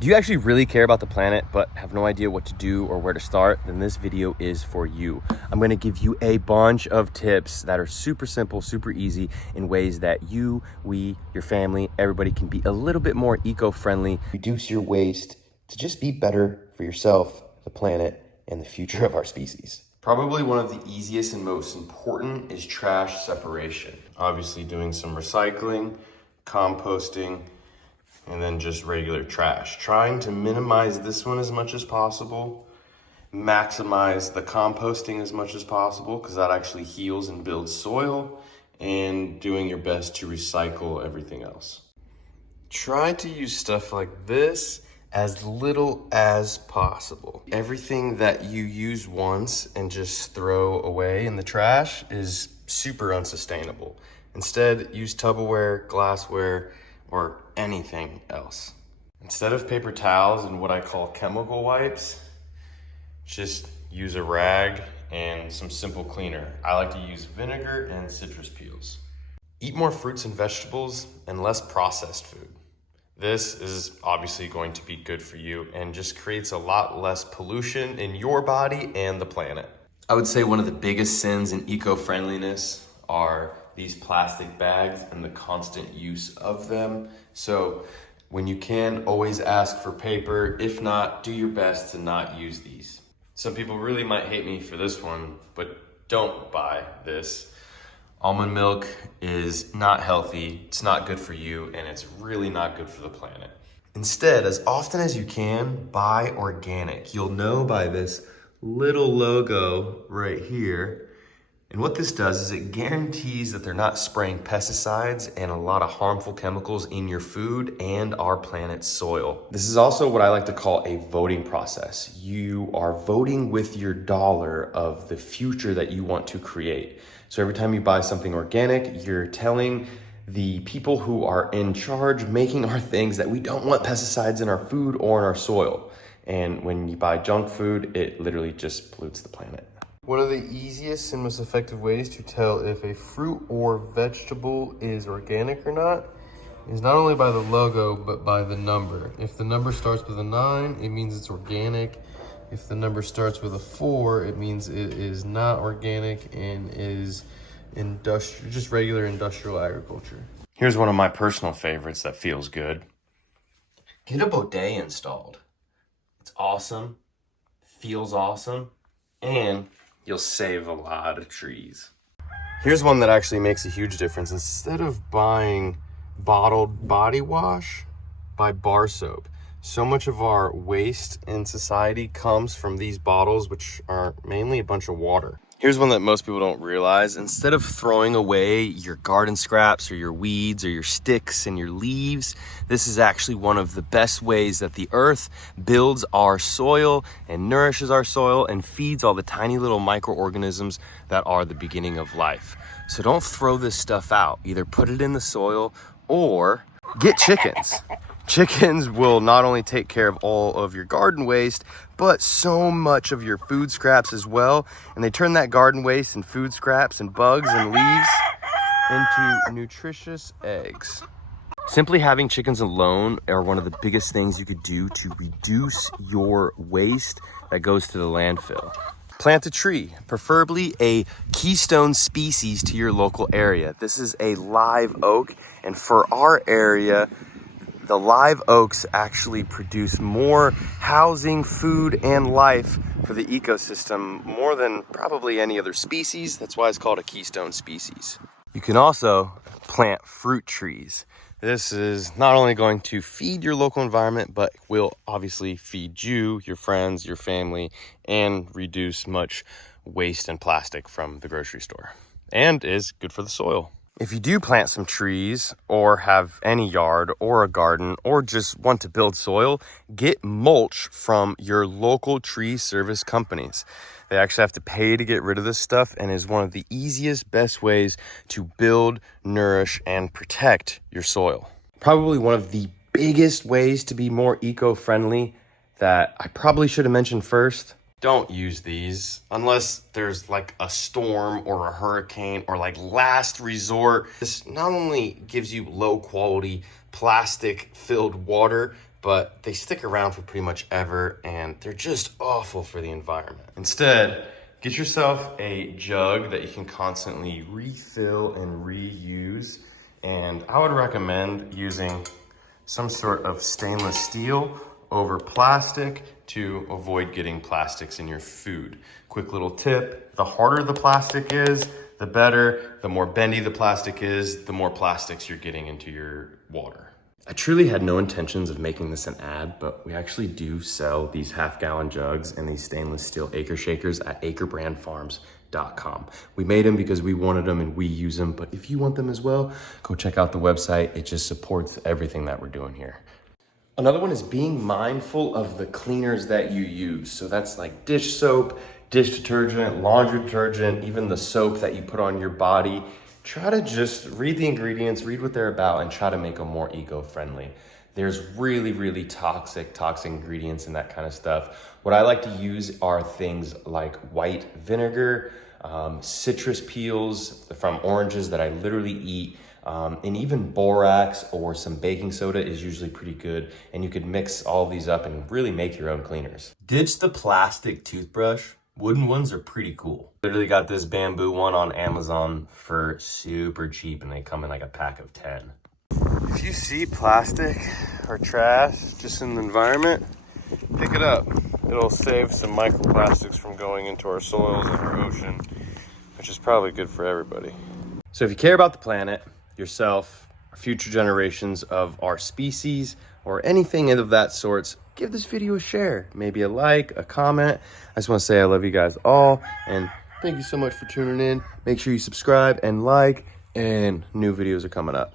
Do you actually really care about the planet but have no idea what to do or where to start? Then this video is for you. I'm gonna give you a bunch of tips that are super simple, super easy in ways that you, we, your family, everybody can be a little bit more eco-friendly. Reduce your waste to just be better for yourself, the planet, and the future of our species. Probably one of the easiest and most important is trash separation. Obviously doing some recycling, composting, and then just regular trash. Trying to minimize this one as much as possible, maximize the composting as much as possible because that actually heals and builds soil, and doing your best to recycle everything else. Try to use stuff like this as little as possible. Everything that you use once and just throw away in the trash is super unsustainable. Instead, use Tupperware, glassware, or anything else. Instead of paper towels and what I call chemical wipes, just use a rag and some simple cleaner. I like to use vinegar and citrus peels. Eat more fruits and vegetables and less processed food. This is obviously going to be good for you and just creates a lot less pollution in your body and the planet. I would say one of the biggest sins in eco-friendliness are these plastic bags and the constant use of them. So when you can, always ask for paper. If not, do your best to not use these. Some people really might hate me for this one, but don't buy this. Almond milk is not healthy, it's not good for you, and it's really not good for the planet. Instead, as often as you can, buy organic. You'll know by this little logo right here. And what this does is it guarantees that they're not spraying pesticides and a lot of harmful chemicals in your food and our planet's soil. This is also what I like to call a voting process. You are voting with your dollar of the future that you want to create. So every time you buy something organic, you're telling the people who are in charge making our things that we don't want pesticides in our food or in our soil. And when you buy junk food, it literally just pollutes the planet. One of the easiest and most effective ways to tell if a fruit or vegetable is organic or not is not only by the logo, but by the number. If the number starts with a 9, it means it's organic. If the number starts with a 4, it means it is not organic and is industrial, just regular industrial agriculture. Here's one of my personal favorites that feels good. Get a bidet installed. It's awesome, feels awesome, and you'll save a lot of trees. Here's one that actually makes a huge difference. Instead of buying bottled body wash, buy bar soap. So much of our waste in society comes from these bottles, which are mainly a bunch of water. Here's one that most people don't realize. Instead of throwing away your garden scraps or your weeds or your sticks and your leaves, this is actually one of the best ways that the earth builds our soil and nourishes our soil and feeds all the tiny little microorganisms that are the beginning of life. So don't throw this stuff out. Either put it in the soil or get chickens. Chickens will not only take care of all of your garden waste, but so much of your food scraps as well. And they turn that garden waste and food scraps and bugs and leaves into nutritious eggs. Simply having chickens alone are one of the biggest things you could do to reduce your waste that goes to the landfill. Plant a tree, preferably a keystone species to your local area. This is a live oak, and for our area, the live oaks actually produce more housing, food, and life for the ecosystem more than probably any other species. That's why it's called a keystone species. You can also plant fruit trees. This is not only going to feed your local environment, but will obviously feed you, your friends, your family, and reduce much waste and plastic from the grocery store, and is good for the soil. If you do plant some trees or have any yard or a garden or just want to build soil, get mulch from your local tree service companies. They actually have to pay to get rid of this stuff and is one of the easiest, best ways to build, nourish, and protect your soil. Probably one of the biggest ways to be more eco-friendly that I probably should have mentioned first. Don't use these unless there's like a storm or a hurricane or like last resort. This not only gives you low quality plastic filled water, but they stick around for pretty much ever, and they're just awful for the environment. Instead, get yourself a jug that you can constantly refill and reuse. And I would recommend using some sort of stainless steel over plastic to avoid getting plastics in your food. Quick little tip, the harder the plastic is, the better. The more bendy the plastic is, the more plastics you're getting into your water. I truly had no intentions of making this an ad, but we actually do sell these half-gallon jugs and these stainless steel acre shakers at acrebrandfarms.com. We made them because we wanted them and we use them, but if you want them as well, go check out the website. It just supports everything that we're doing here. Another one is being mindful of the cleaners that you use. So that's like dish soap, dish detergent, laundry detergent, even the soap that you put on your body. Try to just read the ingredients, read what they're about, and try to make them more eco-friendly. There's really toxic ingredients in that kind of stuff. What I like to use are things like white vinegar, citrus peels from oranges that I literally eat, and even borax or some baking soda is usually pretty good. And you could mix all of these up and really make your own cleaners. Ditch the plastic toothbrush. Wooden ones are pretty cool. Literally got this bamboo one on Amazon for super cheap, and they come in like a pack of 10. If you see plastic or trash just in the environment, pick it up. It'll save some microplastics from going into our soils and our ocean, which is probably good for everybody. So if you care about the planet, yourself, or future generations of our species, or anything of that sorts, give this video a share, maybe a like, a comment. I just want to say I love you guys all, and thank you so much for tuning in. Make sure you subscribe and like, and new videos are coming up.